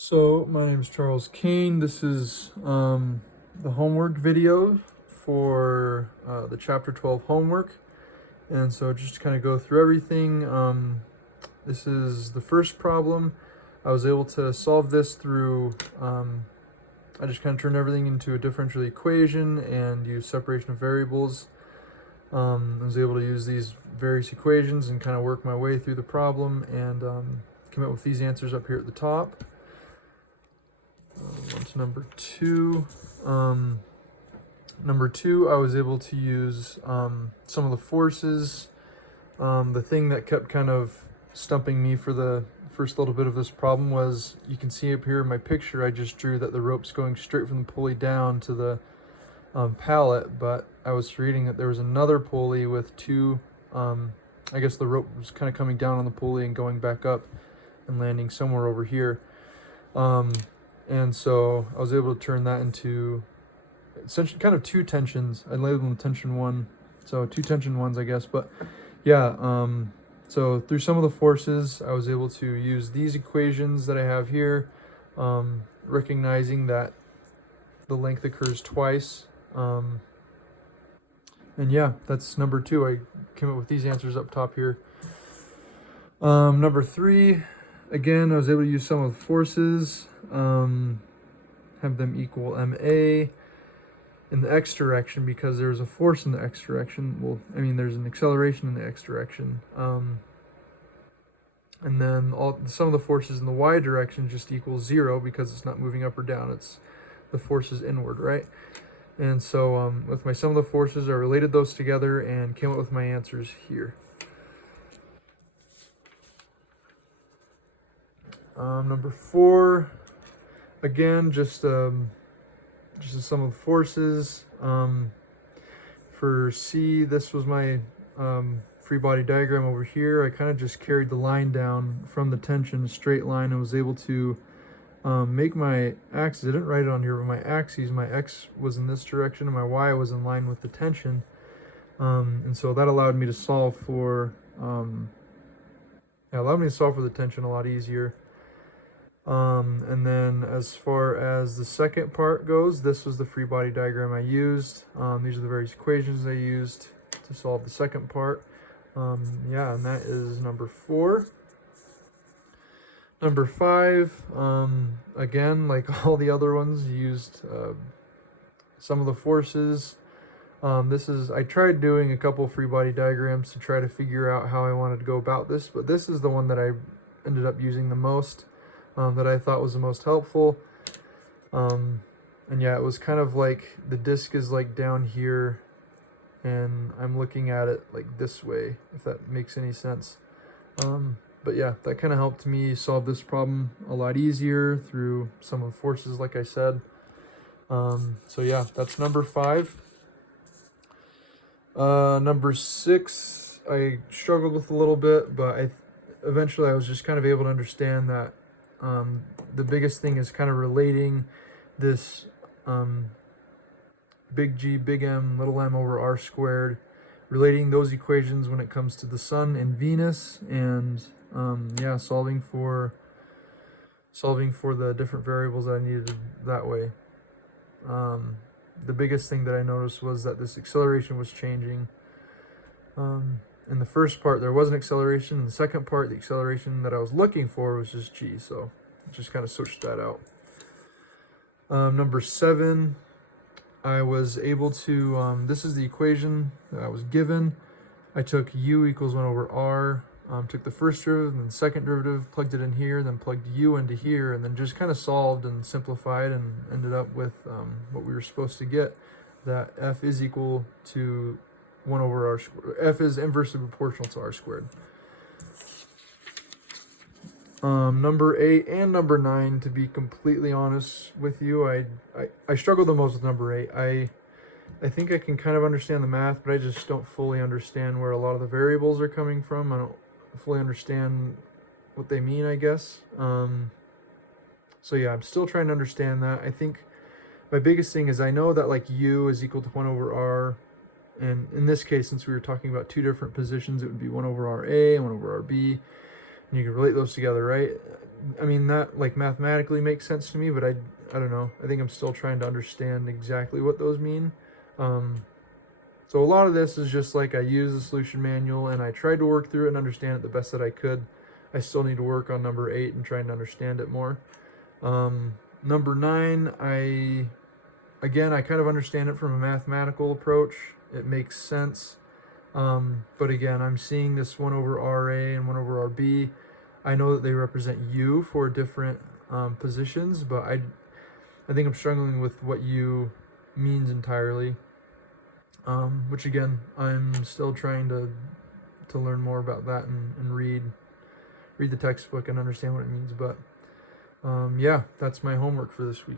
So my name is Charles Kane. This is the homework video for the chapter 12 homework. And so just to kind of go through everything, this is the first problem. I was able to solve this through, I just kind of turned everything into a differential equation and used separation of variables. I was able to use these various equations and kind of work my way through the problem and come up with these answers up here at the top. On to number two. Number two, I was able to use some of the forces. The thing that kept kind of stumping me for the first little bit of this problem was, you can see up here in my picture, I just drew that the rope's going straight from the pulley down to the pallet, but I was reading that there was another pulley with two, I guess the rope was kind of coming down on the pulley and going back up and landing somewhere over here. And so I was able to turn that into essentially kind of two tensions. I labeled them tension one, so two tension ones, I guess. But yeah, so through some of the forces, I was able to use these equations that I have here, recognizing that the length occurs twice. And yeah, that's number two. I came up with these answers up top here. Number three, again, I was able to use some of the forces, have them equal ma in the x direction because there's a force in the x direction. Well, I mean, there's an acceleration in the x direction. And then some of the forces in the y direction just equals 0 because it's not moving up or down. It's the force is inward, right? And so with my sum of the forces, I related those together and came up with my answers here. Number four, again, just the sum of the forces. For C, this was my free body diagram over here. I kind of just carried the line down from the tension, a straight line, and was able to make my axis. I didn't write it on here, but my axes, my x was in this direction and my y was in line with the tension. And so that allowed me to solve for, the tension a lot easier. And then as far as the second part goes, this was the free body diagram I used. These are the various equations I used to solve the second part. Yeah, and that is number four. Number five, again, like all the other ones, used some of the forces. I tried doing a couple free body diagrams to try to figure out how I wanted to go about this, but this is the one that I ended up using the most. That I thought was the most helpful. And yeah, it was kind of like the disc is like down here and I'm looking at it like this way, if that makes any sense. But yeah, that kind of helped me solve this problem a lot easier through some of the forces, like I said. So yeah, that's number five. Number six, I struggled with a little bit, but eventually I was just kind of able to understand that the biggest thing is kind of relating this big G, big M, little m over r squared, relating those equations when it comes to the sun and Venus, and yeah, solving for the different variables that I needed that way. The biggest thing that I noticed was that this acceleration was changing. In the first part, there was an acceleration. In the second part, the acceleration that I was looking for was just g, so just kind of switched that out. Number seven, I was able to, this is the equation that I was given. I took u equals 1 over r, took the first derivative and then the second derivative, plugged it in here, then plugged u into here, and then just kind of solved and simplified and ended up with what we were supposed to get, that f is equal to 1 over r squared. F is inversely proportional to r squared. Number 8 and number 9, to be completely honest with you, I struggle the most with number 8. I think I can kind of understand the math, but I just don't fully understand where a lot of the variables are coming from. I don't fully understand what they mean, I guess. So yeah, I'm still trying to understand that. I think my biggest thing is I know that like u is equal to 1 over r. And in this case, since we were talking about two different positions, it would be 1 over RA and 1 over RB. And you can relate those together, right? I mean, that like mathematically makes sense to me, but I don't know. I think I'm still trying to understand exactly what those mean. So a lot of this is just like I use the solution manual and I tried to work through it and understand it the best that I could. I still need to work on number 8 and trying to understand it more. Number 9, I kind of understand it from a mathematical approach. It makes sense. But again, I'm seeing this 1 over RA and 1 over RB. I know that they represent U for different positions, but I think I'm struggling with what U means entirely. Which again, I'm still trying to learn more about that and read the textbook and understand what it means. But yeah, that's my homework for this week.